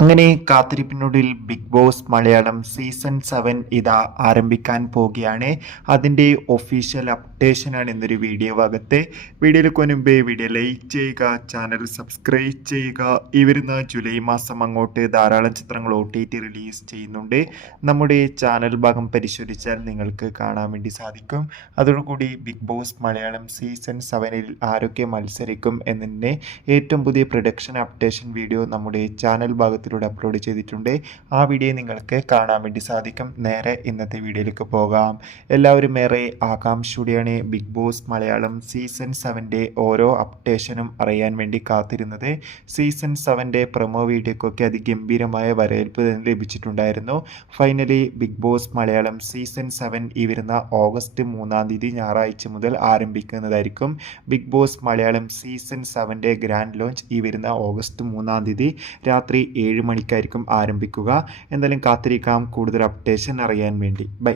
അങ്ങനെ കാത്തിരിപ്പിനൊടുവിൽ big boss Malayalam season 7 ഇതാ ആരംഭിക്കാൻ പോവുകയാണ്. അതിൻ്റെ ഒഫീഷ്യൽ അപ്ഡേഷനാണ് ഇന്നൊരു വീഡിയോ ഭാഗത്ത്. വീഡിയോയിലേക്ക് മുൻപേ വീഡിയോ ലൈക്ക് ചെയ്യുക, ചാനൽ സബ്സ്ക്രൈബ് ചെയ്യുക. ഈ വരുന്ന ജൂലൈ മാസം അങ്ങോട്ട് ധാരാളം ചിത്രങ്ങൾ OTT റിലീസ് ചെയ്യുന്നുണ്ട്. നമ്മുടെ ചാനൽ ഭാഗം പരിശോധിച്ചാൽ നിങ്ങൾക്ക് കാണാൻ വേണ്ടി സാധിക്കും. അതോടുകൂടി ബിഗ് ബോസ് മലയാളം സീസൺ 7 ആരൊക്കെ മത്സരിക്കും എന്നതിൻ്റെ ഏറ്റവും പുതിയ പ്രൊഡക്ഷൻ അപ്ഡേഷൻ വീഡിയോ നമ്മുടെ ചാനൽ ഭാഗത്ത് അപ്ലോഡ് ചെയ്തിട്ടുണ്ട്. ആ വീഡിയോ നിങ്ങൾക്ക് കാണാൻ വേണ്ടി സാധിക്കും. നേരെ ഇന്നത്തെ വീഡിയോയിലേക്ക് പോകാം. എല്ലാവരും ഏറെ ആകാംക്ഷയോടെയാണ് ബിഗ് ബോസ് മലയാളം സീസൺ 7 ഓരോ അപ്ഡേഷനും അറിയാൻ വേണ്ടി കാത്തിരുന്നത്. സീസൺ 7 പ്രൊമോ വീഡിയോക്കൊക്കെ അതിഗംഭീരമായ വരവേൽപ്പ് തന്നെ ലഭിച്ചിട്ടുണ്ടായിരുന്നു. Finally big boss Malayalam season 7 ഈ വരുന്ന ഓഗസ്റ്റ് 3 ഞായറാഴ്ച മുതൽ ആരംഭിക്കുന്നതായിരിക്കും. Big boss Malayalam season 7 grand launch ഈ വരുന്ന ഓഗസ്റ്റ് 3 രാത്രി 7 മണിക്കായിരിക്കും ആരംഭിക്കുക. എന്തായാലും കാത്തിരിക്കാം കൂടുതൽ അപ്ഡേഷൻ അറിയാൻ വേണ്ടി. ബൈ.